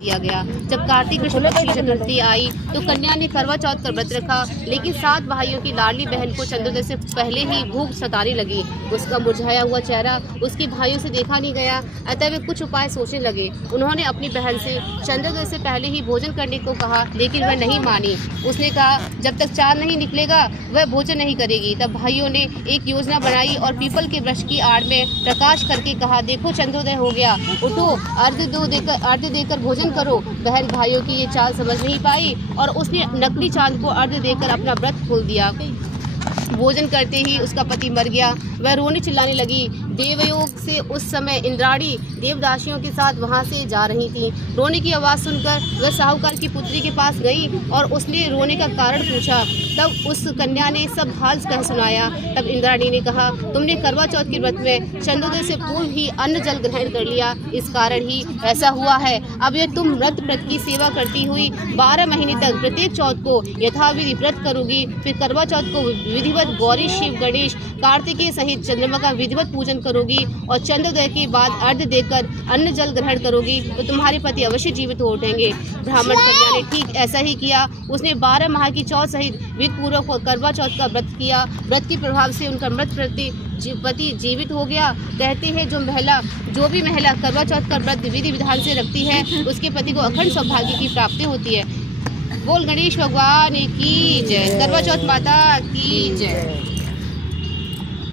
दिया गया। जब कार्तिक कृष्ण पक्ष की चतुर्थी आई तो कन्या ने करवा चौथ का व्रत रखा, लेकिन 7 भाइयों की लाडली बहन को चंद्रोदय से पहले ही भूख सताने लगी। उसका मुरझाया हुआ चेहरा उसके भाइयों से देखा नहीं गया, अतः वे कुछ उपाय सोचने लगे। उन्होंने अपनी बहन से चंद्रोदय से पहले ही भोजन करने को कहा, लेकिन वह नहीं मानी। उसने कहा जब तक चांद नहीं निकलेगा वह भोजन नहीं करेगी। तब भाइयों ने एक योजना बनाई और पीपल के वृक्ष की आड़ में प्रकाश करके कहा, देखो चंद्रोदय हो गया, उठो अर्घ्य देकर भोजन करो। बहन भाइयों की ये चाल समझ नहीं पाई और उसने नकली चांद को अर्घ्य देकर अपना व्रत खोल दिया। भोजन करते ही उसका पति मर गया। वह रोने चिल्लाने लगी। देवयोग से उस समय इंद्राणी देवदासियों के साथ वहां से जा रही थी। रोने की आवाज़ सुनकर वह साहूकार की पुत्री के पास गई और उसने रोने का कारण पूछा। तब उस कन्या ने सब हाल कह सुनाया। तब इंद्राणी ने कहा, तुमने करवा चौथ के व्रत में चंद्रोदय से पूर्व ही अन्न जल ग्रहण कर लिया, इस कारण ही ऐसा हुआ है। अब यह तुम व्रत की सेवा करती हुई 12 महीने तक प्रत्येक चौथ को यथाविधि व्रत करोगी। फिर करवा चौथ को विधिवत गौरी, शिव, गणेश, कार्तिकेय सहित चंद्रमा का विधिवत पूजन करोगी और चंद्रोदय के बाद अर्घ्य देकर अन्न जल ग्रहण करोगी तो तुम्हारे पति अवश्य जीवित हो उठेंगे। ब्राह्मण कन्या ने ठीक ऐसा ही किया। उसने 12 माह की चौथ सहित विधिपूर्वक करवा चौथ का व्रत किया। व्रत के प्रभाव से उनका मृत पति जीवित हो गया। कहते हैं जो भी महिला करवा चौथ का व्रत विधि विधान से रखती है उसके पति को अखंड सौभाग्य की प्राप्ति होती है। बोल गणेश भगवान की जय, करवा चौथ माता की जय।